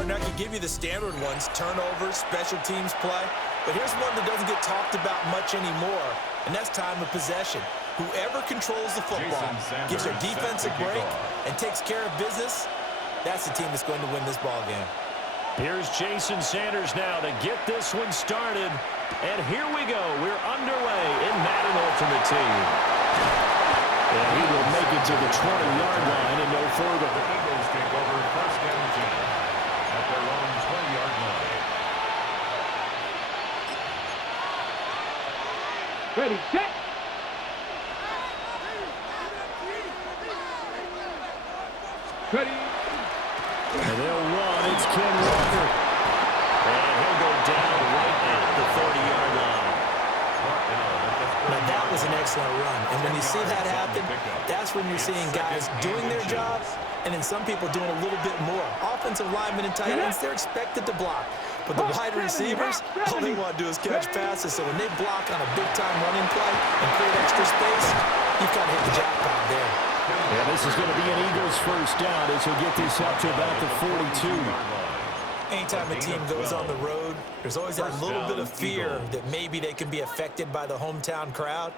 partner. I can give you the standard ones, turnovers, special teams play. But here's one that doesn't get talked about much anymore, and that's time of possession. Whoever controls the football, gives their defense a break, and takes care of business, that's the team that's going to win this ball game. Here's Jason Sanders now to get this one started. And here we go. We're underway in Madden Ultimate Team. And he will make it to the 20-yard line and no further. The Eagles take over first and 10 at their own 20-yard line. Ready, set. Ready. And they'll run. It's Ken Walker. And he'll go down right at the 30-yard line. Now, that was an excellent run. And when you see that happen, that's when you're seeing guys doing their job and then some people doing a little bit more. Offensive linemen and tight ends, they're expected to block. But the wide receivers, all they want to do is catch passes. So when they block on a big-time running play and create extra space, you've got to hit the jackpot there. Yeah, this is going to be an Eagles first down as he'll get this up to about the 42. Anytime a team goes on the road, there's always that little bit of fear that maybe they can be affected by the hometown crowd.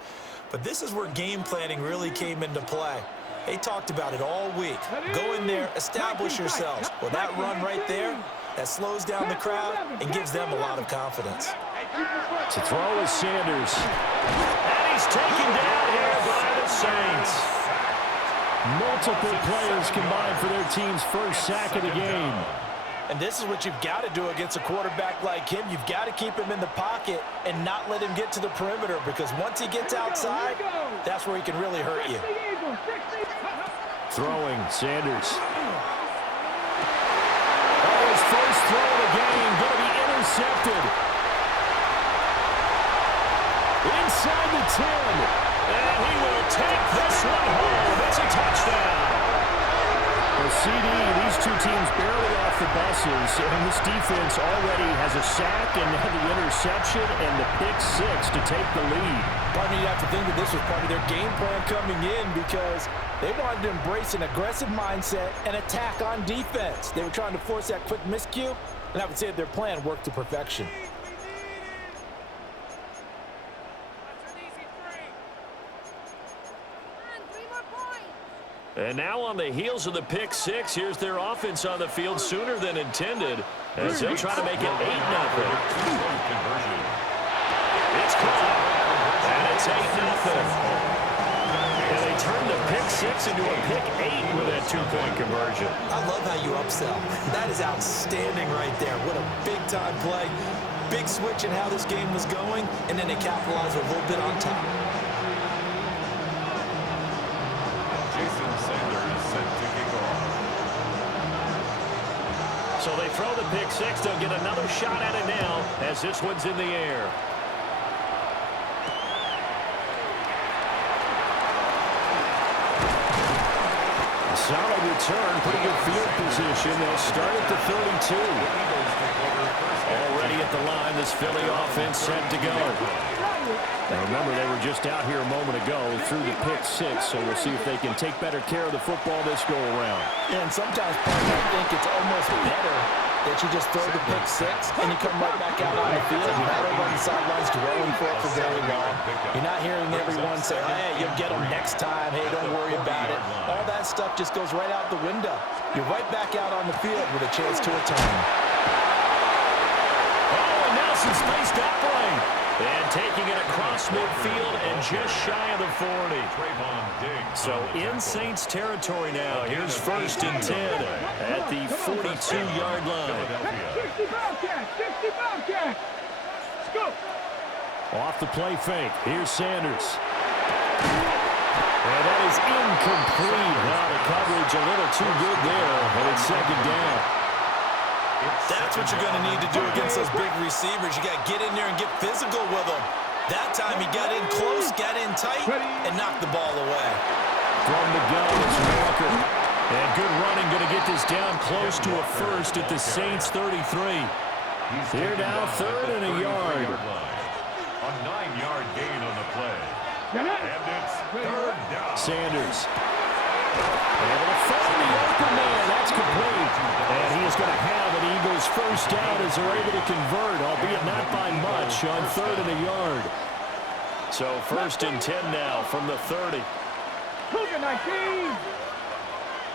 But this is where game planning really came into play. They talked about it all week. Go in there, establish yourselves. Well, that run right there, that slows down the crowd and gives them a lot of confidence. To throw is Sanders. And he's taken down here by the Saints. Multiple players combined for their team's first sack of the game. And this is what you've got to do against a quarterback like him. You've got to keep him in the pocket and not let him get to the perimeter, because once he gets outside, that's where he can really hurt you. Throwing, Sanders. Oh, his first throw of the game going to be intercepted. Inside the 10. And he will take this one home. It's a touchdown. Well, CD, these two teams barely off the buses, and this defense already has a sack and the interception and the pick six to take the lead. Part of me, you have to think that this was part of their game plan coming in, because they wanted to embrace an aggressive mindset and attack on defense. They were trying to force that quick miscue, and I would say that their plan worked to perfection. And now on the heels of the pick six, here's their offense on the field sooner than intended, as they'll try to make it 8-0. It's caught, and it's 8-0. And they turn the pick six into a pick 8 with that two-point conversion. I love how you upsell. That is outstanding right there. What a big-time play. Big switch in how this game was going, and then they capitalized a little bit on top. Jason Sanders set to kick off. So they throw the pick six. They'll get another shot at it now as this one's in the air. Solid return, pretty good field position. They'll start at the 32. Already at the line, this Philly offense set to go. Now remember, they were just out here a moment ago through the pick six, so we'll see if they can take better care of the football this go around. And sometimes, partner, I think it's almost better that you just throw the pick six and you come right back out on the field. You're not over on the sidelines dwelling for it for very long. You're not hearing everyone say, oh, hey, you'll get them next time. Hey, don't worry about it. All that stuff just goes right out the window. You're right back out on the field with a chance to atone. Oh, and now some space to operate. And taking it across midfield and just shy of the 40. So in Saints territory now. Here's first and 10 at the 42-yard line. 50 Bobcats, 50 Bobcats. Let's go. Off the play fake. Here's Sanders. And that is incomplete. Now the coverage a little too good there, and it's second down. That's what you're going to need to do against those big receivers. You got to get in there and get physical with them. That time he got in close, got in tight, and knocked the ball away. From the gun, it's Walker. And good running, going to get this down close to a first at the Saints 33. They're now third and a yard. A 9-yard gain on the play. And it's third down. Sanders. Able to find the open man. That's complete. And he is going to have an this first down as they're able to convert, albeit not by much, on 3rd and a yard. So 1st and 10 now from the 30. Cougar 19.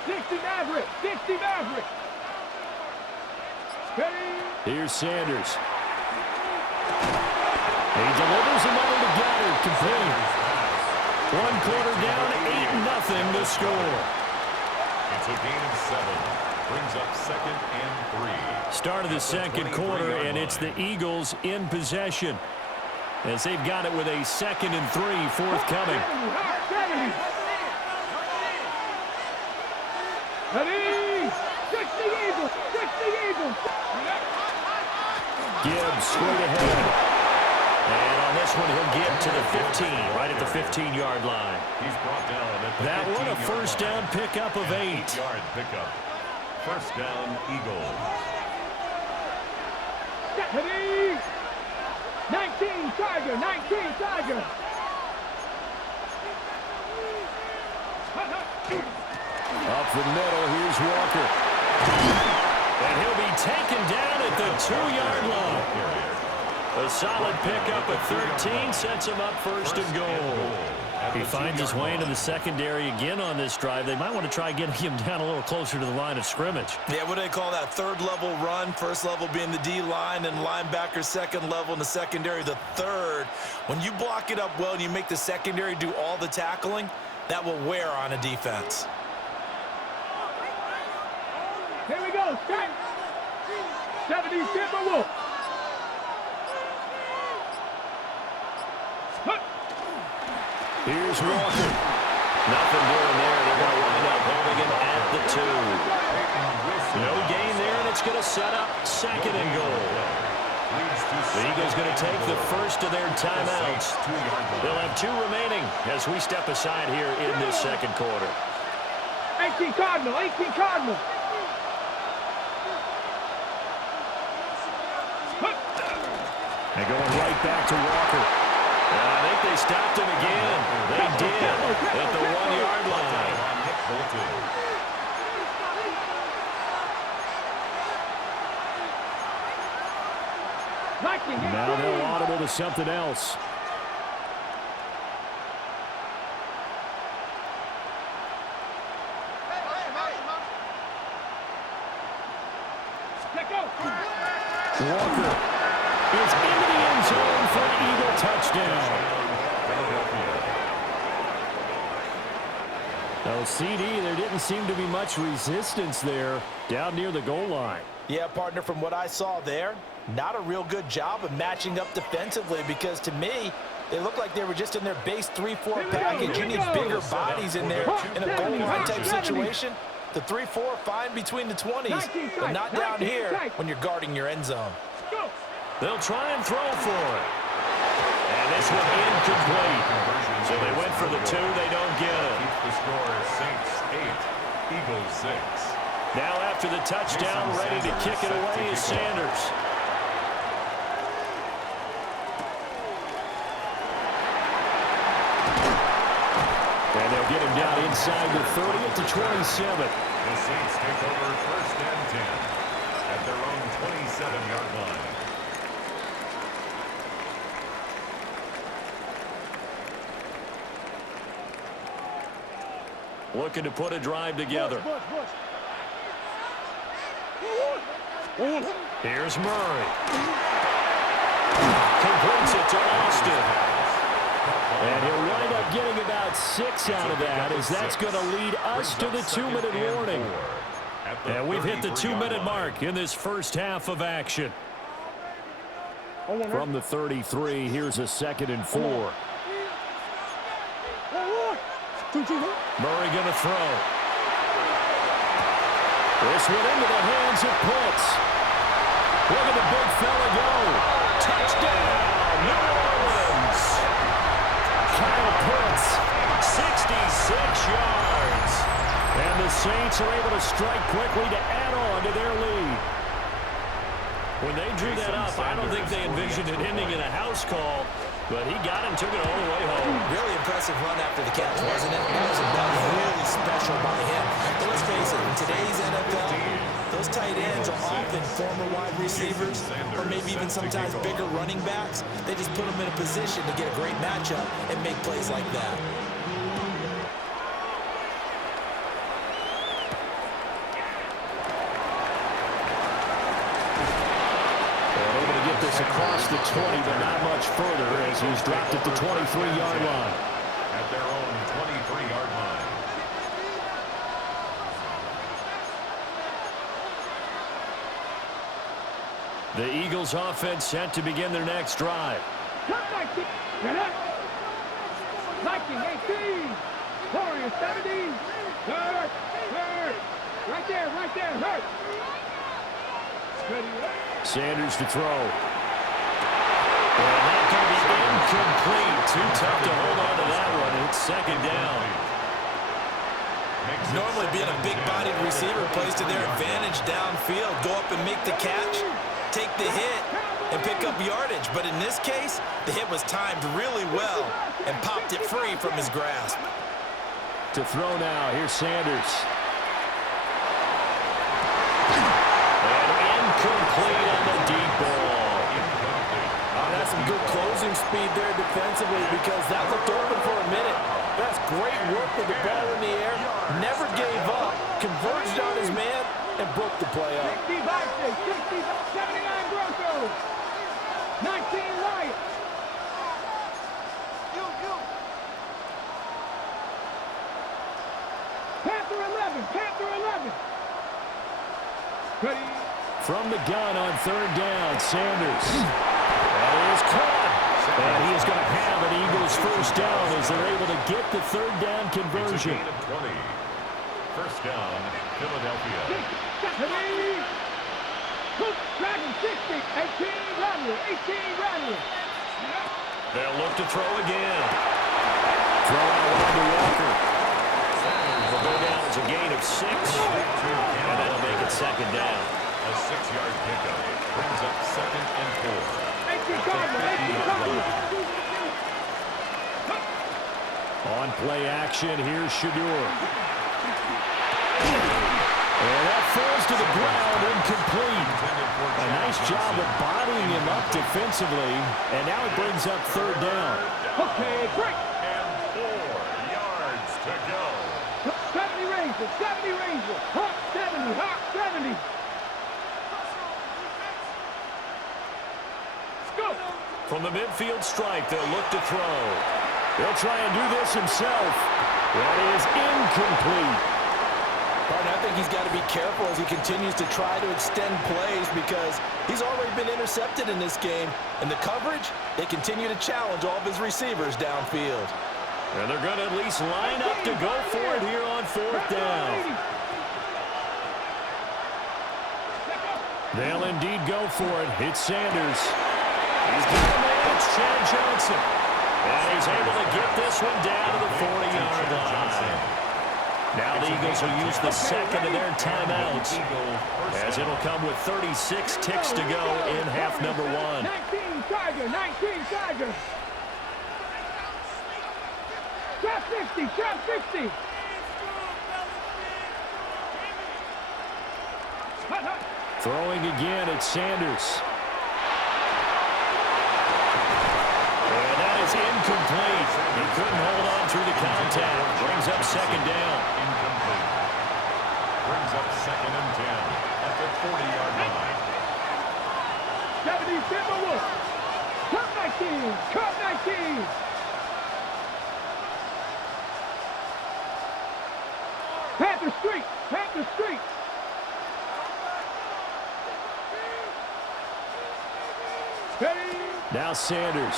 60 Maverick. 60 Maverick. Here's Sanders. He delivers another to Goddard, complete. 1 quarter down, 8-0 to score. It's a gain of 7. Brings up 2nd and 3. Start of the second quarter, and it's the Eagles in possession, as they've got it with a 2nd and 3 forthcoming. Ready? 60 Eagles! 60 Eagles! Gibbs straight ahead. And on this one, he'll get to the 15, right at the 15-yard line. He's brought down at the that one a first down pickup of 8. 8-yard pickup. First down, Eagles. Ready? 19 Tiger! 19 Tiger! Up the middle, here's Walker. And he'll be taken down at the 2-yard line. A solid pickup at 13 sets him up 1st and goal. He finds his way into the secondary again on this drive. They might want to try getting him down a little closer to the line of scrimmage. Yeah, what do they call that? 3rd level run. 1st level being the D-line, and linebacker 2nd level, and the secondary the 3rd. When you block it up well and you make the secondary do all the tackling, that will wear on a defense. Here we go, 70 Timberwolves. Here's Walker. Nothing doing there. They're going to wind up holding him at the 2. No gain there, and it's going to set up 2nd and goal. The Eagles going to take the first of their timeouts. They'll have 2 remaining as we step aside here in this second quarter. 18 Cardinal, 18 Cardinal. They're going right back to Walker. I think they stopped him again. They did at the 1-yard line. Now they'll audible to something else. Walker is into the end zone for an Eagle touchdown. Now, CD, there didn't seem to be much resistance there down near the goal line. Yeah, partner, from what I saw there, not a real good job of matching up defensively, because to me, they look like they were just in their base 3-4 package. You need bigger bodies in there in a goal line type situation. The 3-4 fine between the 20s, but not down here when you're guarding your end zone. They'll try and throw for it. And this one incomplete. So they went for the 2. They don't get it. The score is Saints 8, Eagles 6. Now after the touchdown, ready to kick it away is Sanders. And they'll get him down inside the 30 at the 27. The Saints take over 1st and 10 at their own 27-yard line. Looking to put a drive together. Here's Murray. Completes it to Austin. And he'll wind up getting about 6 out of that, as that's going to lead us to the 2-minute warning. And we've hit the 2-minute mark in this first half of action. From the 33, here's a 2nd and 4. Murray going to throw. This one into the hands of Pitts. Look at the big fella go. Touchdown, New Orleans. Kyle Pitts, 66 yards. And the Saints are able to strike quickly to add on to their lead. When they drew that up, I don't think they envisioned it ending in a house call, but he got him, took it all the way home. Really impressive run after the catch, wasn't it? That was really special by him. But let's face it, in today's NFL, Those tight ends are often former wide receivers or maybe even sometimes bigger running backs. They just put them in a position to get a great matchup and make plays like that. Able to get this across the 20, but not much further as he's dropped at the 23-yard line. At their own 23-yard line. The Eagles offense set to begin their next drive. 19, 18, Warriors 17, hurt, right there, hurt. Sanders to throw. And that going to be incomplete. Too tough to hold on to that one. It's second down. Normally being a big-bodied receiver plays to their advantage downfield. Go up and make the catch, take the hit, and pick up yardage. But in this case, the hit was timed really well and popped it free from his grasp. To throw now, here's Sanders. Complete on the deep ball. That's some good closing speed there defensively because that looked open for a minute. That's great work with the ball in the air. Never gave up. Converged on his man and broke the play up. 79 Broncos. 19 Lions. Panther 11. Ready. From the gun on third down, Sanders. That is caught. And he is going to have an Eagles first down as they're able to get the third down conversion. It's a gain of 20. First down, Philadelphia. 60, 18 Rattler. They'll look to throw again. Throw out wide to Walker. Will go down as a gain of 6. And that'll make it second down. A 6-yard pickup brings up 2nd and 4. On play action, here's Shador. And that falls to the ground, incomplete. A nice job of bodying him up defensively, and now it brings up third down. Okay, break. And 4 yards to go. 70 Rangers. Hawk 70. From the midfield stripe, they'll look to throw. They'll try and do this himself. That is incomplete. Partner, I think he's got to be careful as he continues to try to extend plays because he's already been intercepted in this game. And the coverage, they continue to challenge all of his receivers downfield. And they're going to at least line up to go for it here on fourth down. They'll indeed go for it. It's Sanders. He's down there. It's Chad Johnson. And he's able to get this one down to the 40-yard line. Now the Eagles will use the second of their timeouts as it'll come with 36 ticks to go in half number 1. 19 Tiger. Shot 50. Throwing again, it's Sanders. Incomplete. He couldn't hold on through the contact. Brings up second down. Incomplete. Brings up 2nd and 10 at the 40-yard line. 70 Timberwolves. Cup 19. Panther Street. Now Sanders.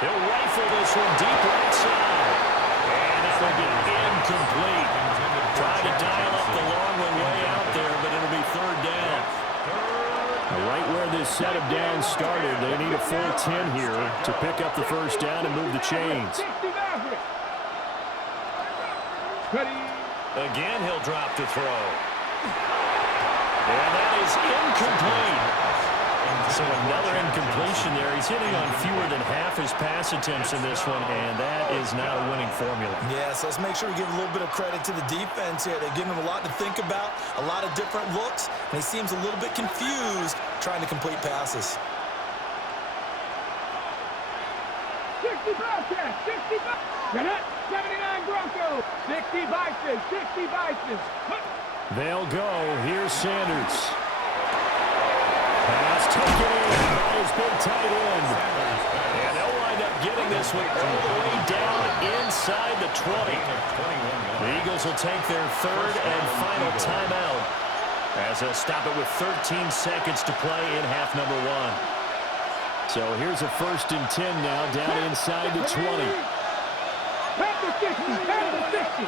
He'll rifle this one deep right side. And that will be incomplete. Trying to dial up the long one way out there, but it'll be third down. Right where this set of downs started, they need a full 10 here to pick up the first down and move the chains. Again, he'll drop to throw. And that is incomplete. So another incompletion there. He's hitting on fewer than half his pass attempts in this one, and that is not a winning formula. Yeah, so let's make sure we give a little bit of credit to the defense here. They're giving him a lot to think about, a lot of different looks, and he seems a little bit confused trying to complete passes. 60 Bobcats, 60 Bobcats, 79 Broncos, 60 Bison, 60 Bison. They'll go. Here's Sanders. Pass taken in by his big tight end. And they'll wind up getting this one all the way down inside the 20. The Eagles will take their third and final timeout as they'll stop it with 13 seconds to play in half number 1. So here's a 1st and 10 now down inside the 20. Back to 60, back to 60.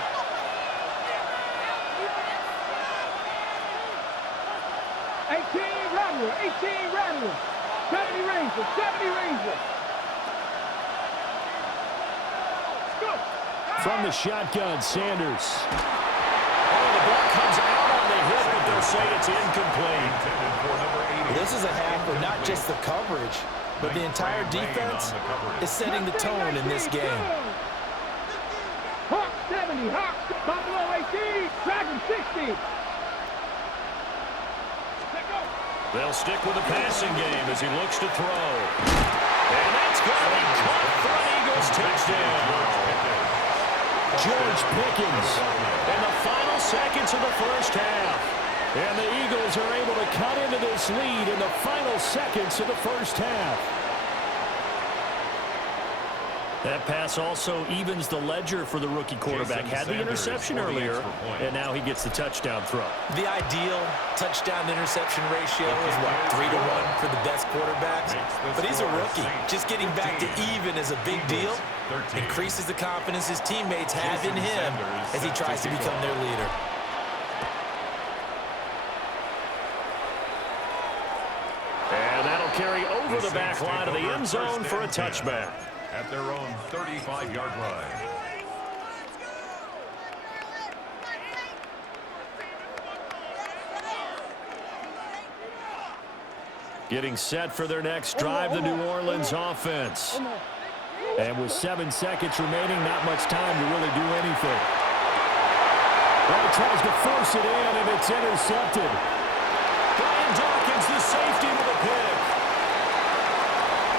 18 Rattler, 70 Ranger, 70 Ranger. Go. From the shotgun, Sanders. Oh, the ball comes out on the hip, but they'll say it's incomplete. This is a half where not just the coverage, but the entire defense is setting the tone in this game. Hawk 70, Hawk, Buffalo 18, Dragon 60. They'll stick with the passing game as he looks to throw. And that's going to be caught for an Eagles touchdown. George Pickens in the final seconds of the first half. And the Eagles are able to cut into this lead in the final seconds of the first half. That pass also evens the ledger for the rookie quarterback. Had the interception earlier, and now he gets the touchdown throw. The ideal touchdown-interception ratio is, what, 3-to-1 for the best quarterbacks? But he's a rookie. Just getting back to even is a big deal. Increases the confidence his teammates have in him as he tries to become their leader. And that'll carry over the back line of the end zone for a touchback. At their own 35-yard line. Getting set for their next drive, the New Orleans offense. And with 7 seconds remaining, not much time to really do anything. Well, he tries to force it in, and it's intercepted. Brian Dawkins, the safety with a pick.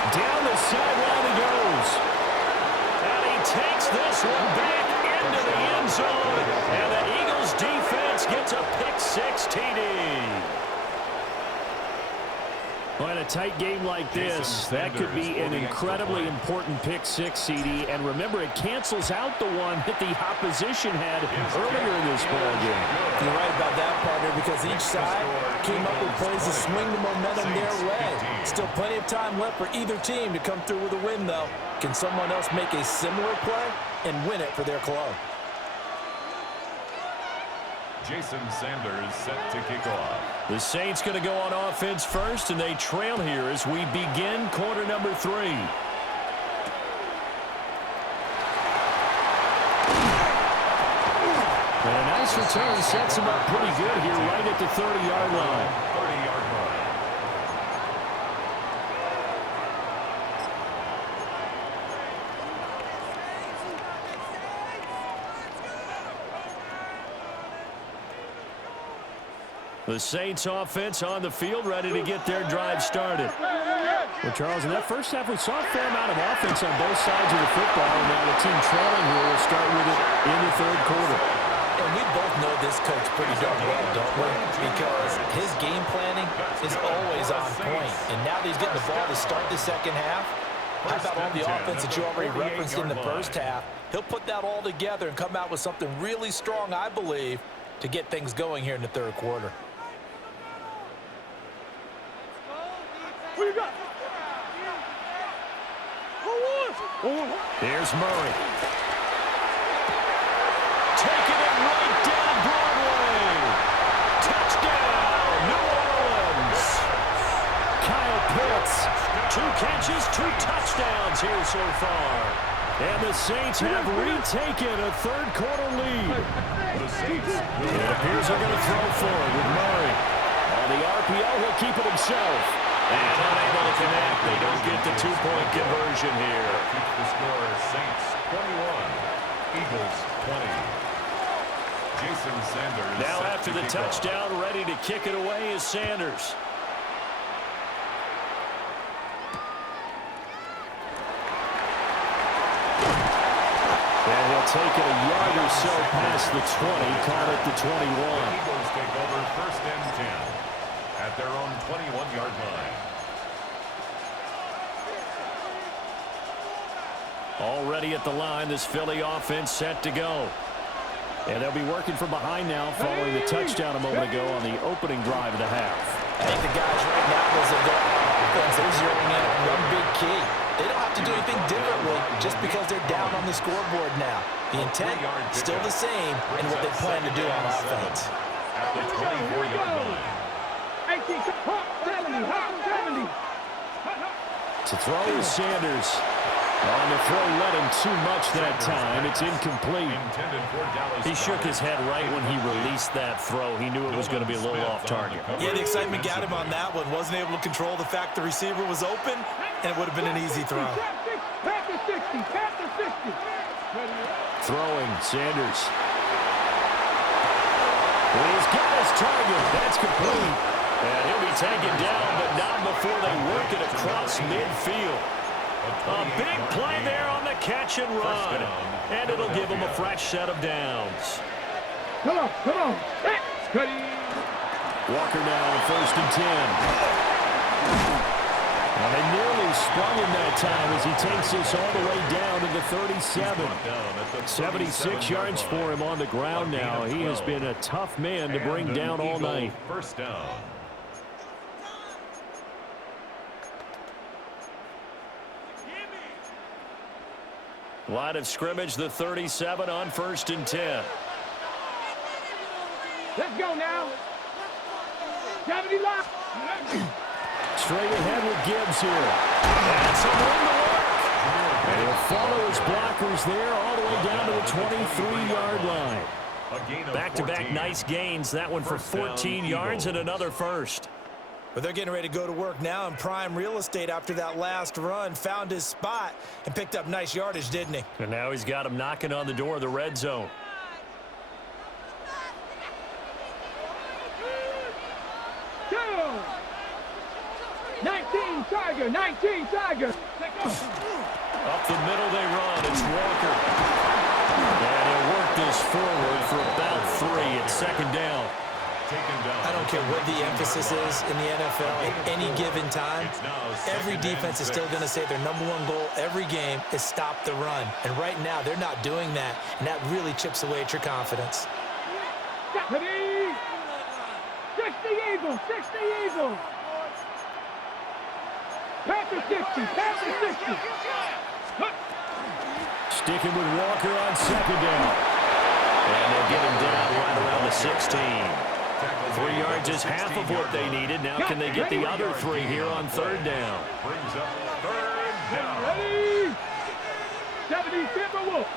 Down the sideline he goes. And he takes this one back into the end zone. And the Eagles defense gets a pick-6 TD. Well, in a tight game like this, that could be an incredibly important pick-6, CD. And remember, it cancels out the one that the opposition had earlier in this ballgame. You're right about that, partner, because each side came up with plays to swing the momentum their way. Still plenty of time left for either team to come through with a win, though. Can someone else make a similar play and win it for their club? Jason Sanders set to kick off. The Saints going to go on offense first, and they trail here as we begin quarter number 3. And a nice return sets him up pretty good here right at the 30-yard line. 30-yard line. The Saints offense on the field, ready to get their drive started. Well, Charles, in that first half, we saw a fair amount of offense on both sides of the football, and now the team trailing here will start with it in the third quarter. And we both know this coach pretty darn well, don't we? Because his game planning is always on point. And now that he's getting the ball to start the second half, how about all the offense that you already referenced in the first half? He'll put that all together and come out with something really strong, I believe, to get things going here in the third quarter. What you got? Here's Murray. Taking it right down Broadway. Touchdown, New Orleans. Kyle Pitts, 2 catches, 2 touchdowns here so far. And the Saints have retaken a third quarter lead. It appears they're going to throw for it with Murray. On the RPO, he'll keep it himself. And unable to connect. They don't get the two-point conversion here. Keeps the score as Saints 21, Eagles 20. Jason Sanders. Now after the touchdown, ready to kick it away is Sanders. And he'll take it a yard or so past the 20, call it the 21. The Eagles take over 1st and 10 at their own 21-yard line. Already at the line, this Philly offense set to go. And they'll be working from behind now following the touchdown a moment ago on the opening drive of the half. I think the guys right now, as they go offense, they're zeroing in on one big key. They don't have to do anything differently just because they're down on the scoreboard now. The intent still the same in what they plan to do on offense. At the 24-yard line. 70. To throw is Sanders. On the throw, let him too much that time. It's incomplete. He shook his head right when he released that throw. He knew it was going to be a little off target. Yeah, the excitement got him on that one. Wasn't able to control the fact the receiver was open, and it would have been an easy throw. Throwing, Sanders. He's got his target. That's complete. And he'll be taken down, but not before they work it across midfield. A big play there on the catch and run. And it'll give them a fresh set of downs. Come on. Walker now on 1st and 10. Well, they nearly sprung him that time as he takes this all the way down to the 37. 76 yards for him on the ground now. He has been a tough man to bring down all night. 1st down. Line of scrimmage, the 37 on 1st and 10. Let's go now. 70 left. Straight ahead with Gibbs here. That's a room to work. And he'll follow his blockers there all the way down to the 23-yard line. Back-to-back nice gains. That one for 14 yards and another first. But they're getting ready to go to work now in prime real estate after that last run. Found his spot and picked up nice yardage, didn't he? And now he's got him knocking on the door of the red zone. Go! 19 Tiger. Up the middle they run. It's Walker. And he'll work this forward for about 3 at 2nd down. I don't care what the emphasis is in the NFL at any given time. Every defense is still going to say their #1 goal every game is stop the run. And right now, they're not doing that, and that really chips away at your confidence. 60 Eagles. Panther 60. Sticking with Walker on 2nd down. And they'll get him down right around the 16. 3 yards is half of what they needed. Now can they get the other 3 here on 3rd down? Brings up 3rd down. Ready? 70 Timberwolves.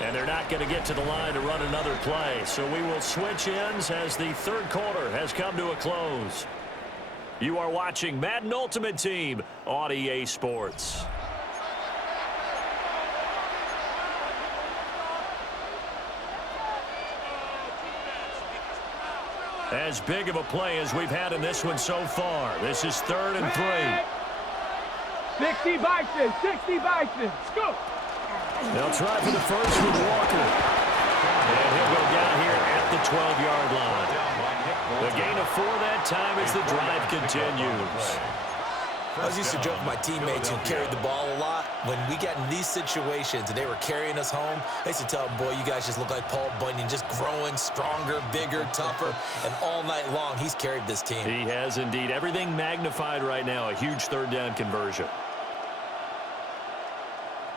And they're not going to get to the line to run another play. So we will switch ends as the 3rd quarter has come to a close. You are watching Madden Ultimate Team on EA Sports. As big of a play as we've had in this one so far. This is 3rd and 3. 60 Bison. Go! They'll try for the first with Walker. And he'll go down here at the 12-yard line. The gain of 4 that time as the drive continues. I was used to joke with my teammates who carried the ball a lot. When we got in these situations and they were carrying us home, I used to tell them, boy, you guys just look like Paul Bunyan, just growing stronger, bigger, tougher, and all night long he's carried this team. He has indeed. Everything magnified right now. A huge 3rd down conversion.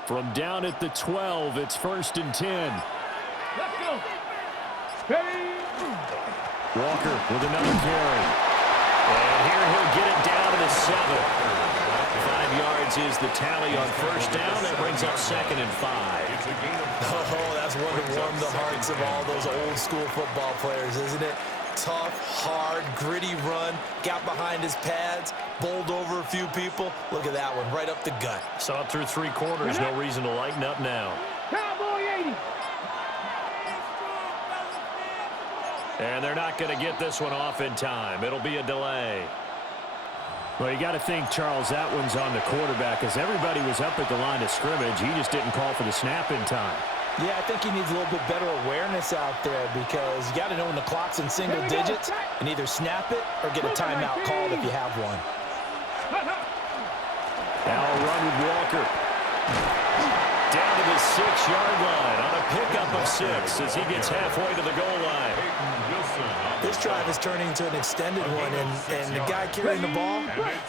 From down at the 12, it's 1st and 10. Let's go. Ready? Walker with another carry. And here he'll get it down to the 7. 5 yards is the tally on 1st down. That brings up 2nd and 5. Oh, that's one to warm the hearts of all those old school football players, isn't it? tough, hard, gritty run. Got behind his pads, bowled over a few people. Look at that one, right up the gut. Saw it through 3 quarters. No reason to lighten up now. Cowboy 80. And they're not going to get this one off in time. It'll be a delay. Well, you got to think, Charles, that one's on the quarterback, as everybody was up at the line of scrimmage. He just didn't call for the snap in time. Yeah, I think he needs a little bit better awareness out there, because you got to know when the clock's in single digits and either snap it or get a timeout called if you have one. Now a run with Walker. Down to the 6-yard line on a pickup of 6 as he gets halfway to the goal line. This drive is turning into an extended one, and the guy carrying the ball,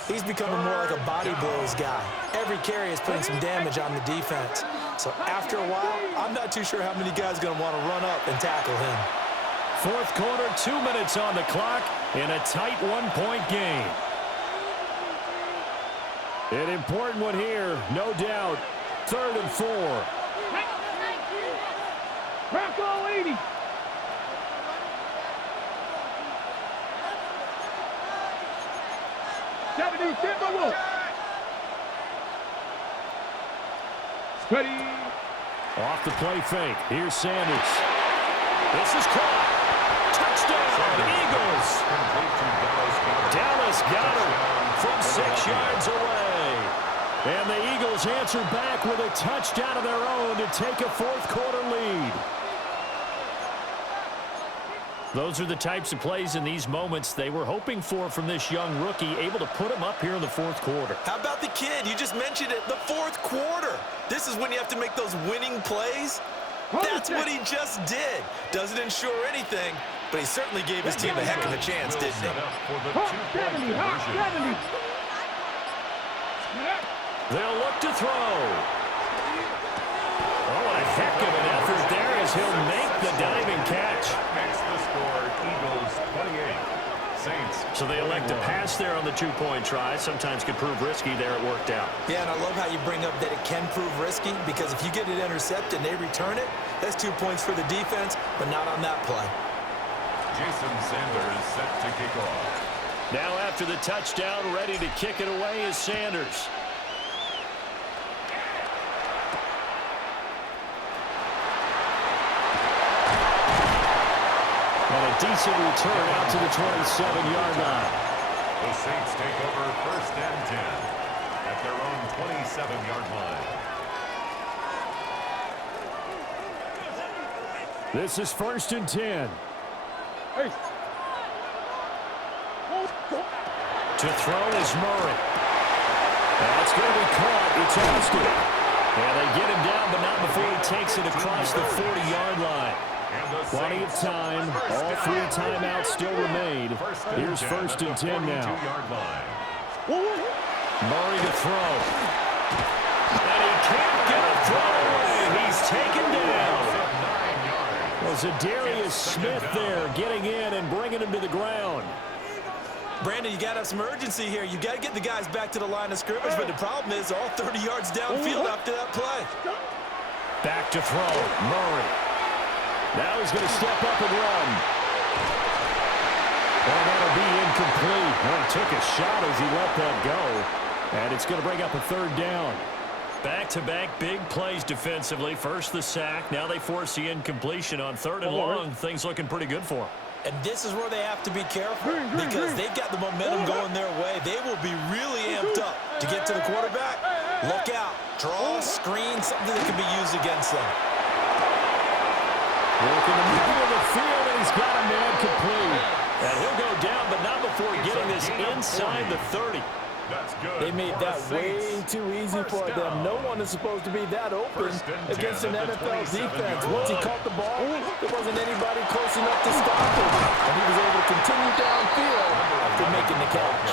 he's becoming more like a body blows guy. Every carry is putting some damage on the defense. So after a while, I'm not too sure how many guys are going to want to run up and tackle him. 4th quarter, 2 minutes on the clock in a tight 1-point game. An important one here, no doubt. 3rd and 4. Bronco 80. Timberwolves. Steady. Off the play fake. Here's Sanders. This is caught. Touchdown, Eagles. Dallas got her from 6 yards away. And the Eagles answer back with a touchdown of their own to take a 4th quarter lead. Those are the types of plays in these moments they were hoping for from this young rookie, able to put him up here in the 4th quarter. How about the kid? You just mentioned it, the 4th quarter. This is when you have to make those winning plays. That's what he just did. Doesn't ensure anything, but he certainly gave his team a heck of a chance, didn't he? Hot 70, hot 70. They'll look to throw. Oh, what a heck of an effort there as he'll make the diving catch. Makes the score Eagles 28. Saints. So they elect to pass there on the 2-point try. Sometimes could prove risky. There it worked out. Yeah, and I love how you bring up that it can prove risky, because if you get it intercepted and they return it, that's 2 points for the defense, but not on that play. Jason Sanders set to kick off. Now after the touchdown, ready to kick it away is Sanders. And a decent return out to the 27-yard line. The Saints take over 1st and 10 at their own 27-yard line. This is 1st and 10. Hey. To throw is Murray. That's going to be caught. It's Austin. And they get him down, but not before he takes it across the 40-yard line. Plenty of time. All 3 timeouts still remain. Here's 1st and 10 now. Murray to throw. And he can't get a throw away. He's taken down. Well, Zadarius Smith there getting in and bringing him to the ground. Brandon, you got to have some urgency here. You got to get the guys back to the line of scrimmage, but the problem is all 30 yards downfield after that play. Back to throw. Murray. Now he's going to step up and run. And that'll be incomplete. Well, he took a shot as he let that go. And it's going to bring up a 3rd down. Back-to-back big plays defensively. First the sack. Now they force the incompletion on 3rd and long. Things looking pretty good for them. And this is where they have to be careful, because they've got the momentum going their way. They will be really amped up to get to the quarterback. Look out. Draw, screen, something that can be used against them. Work in the middle of the field, and he's got a man complete. And he'll go down, but not before getting this inside the 30. That's good. They made that way too easy for them. No one is supposed to be that open against an NFL defense. Once he caught the ball, there wasn't anybody close enough to stop him. And he was able to continue downfield after making the catch.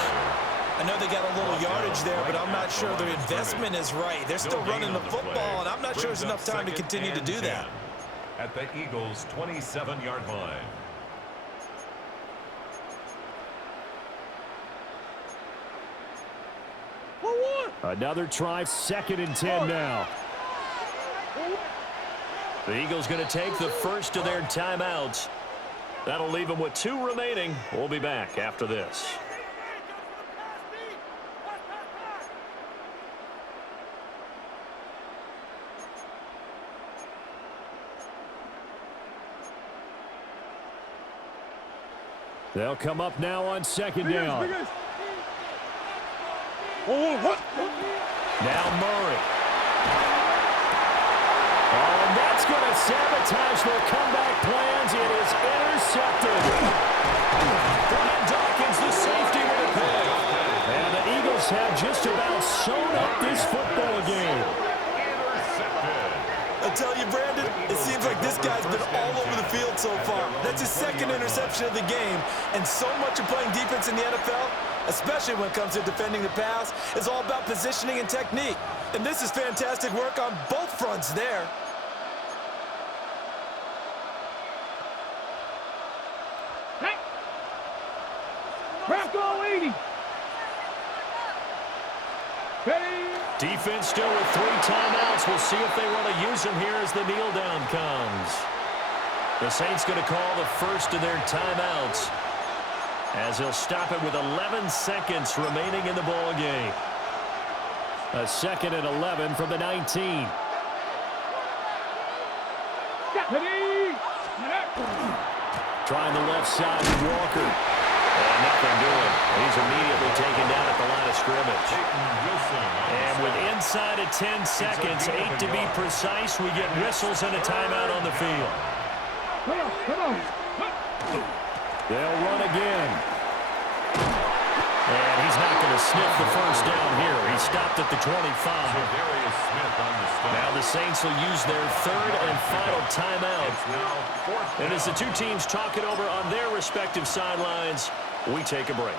I know they got a little yardage there, but I'm not sure their investment is right. They're still running the football, and I'm not sure there's enough time to continue to do that. At the Eagles' 27-yard line. Another try, 2nd and 10 now. The Eagles going to take the first of their timeouts. That'll leave them with 2 remaining. We'll be back after this. They'll come up now on 2nd down. Now Murray. Oh, and that's going to sabotage their comeback plans. It is intercepted. Brian Dawkins, the safety, with a pick. And the Eagles have just about sewn up this football game. I tell you, Brandon, it seems like this guy's been all over the field so far. That's his 2nd interception of the game. And so much of playing defense in the NFL, especially when it comes to defending the pass, is all about positioning and technique. And this is fantastic work on both fronts there. Hey! Bronco 80! Ready? Defense still with 3 timeouts. We'll see if they want to use them here as the kneel down comes. The Saints going to call the first of their timeouts, as he'll stop it with 11 seconds remaining in the ball game. A 2nd and 11 from the 19. Trying the left side with Walker. And nothing doing. He's immediately taken down at the line of scrimmage. And with inside of 10 seconds, 8 to be precise, we get whistles and a timeout on the field. Come on. They'll run again. And he's not going to sniff the first down here. He stopped at the 25. Now the Saints will use their 3rd and final timeout. And as the 2 teams talk it over on their respective sidelines, we take a break.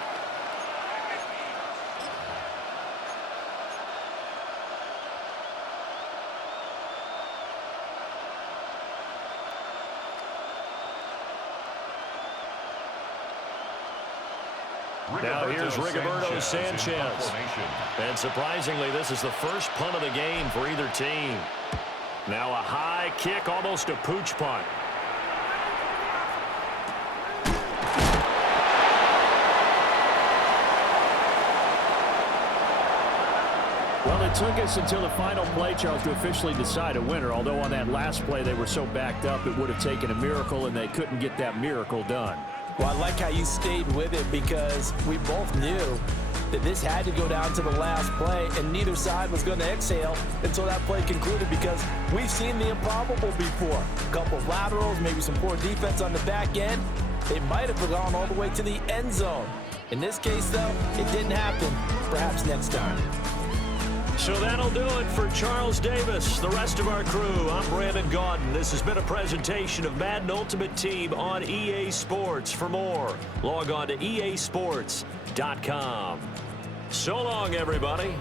Now here's Rigoberto Sanchez. And surprisingly, this is the first punt of the game for either team. Now a high kick, almost a pooch punt. Well, it took us until the final play, Charles, to officially decide a winner, although on that last play they were so backed up it would have taken a miracle, and they couldn't get that miracle done. Well, I like how you stayed with it, because we both knew that this had to go down to the last play, and neither side was going to exhale until that play concluded, because we've seen the improbable before. A couple of laterals, maybe some poor defense on the back end. They might have gone all the way to the end zone. In this case, though, it didn't happen. Perhaps next time. So that'll do it for Charles Davis, the rest of our crew. I'm Brandon Gaudin. This has been a presentation of Madden Ultimate Team on EA Sports. For more, log on to easports.com. So long, everybody.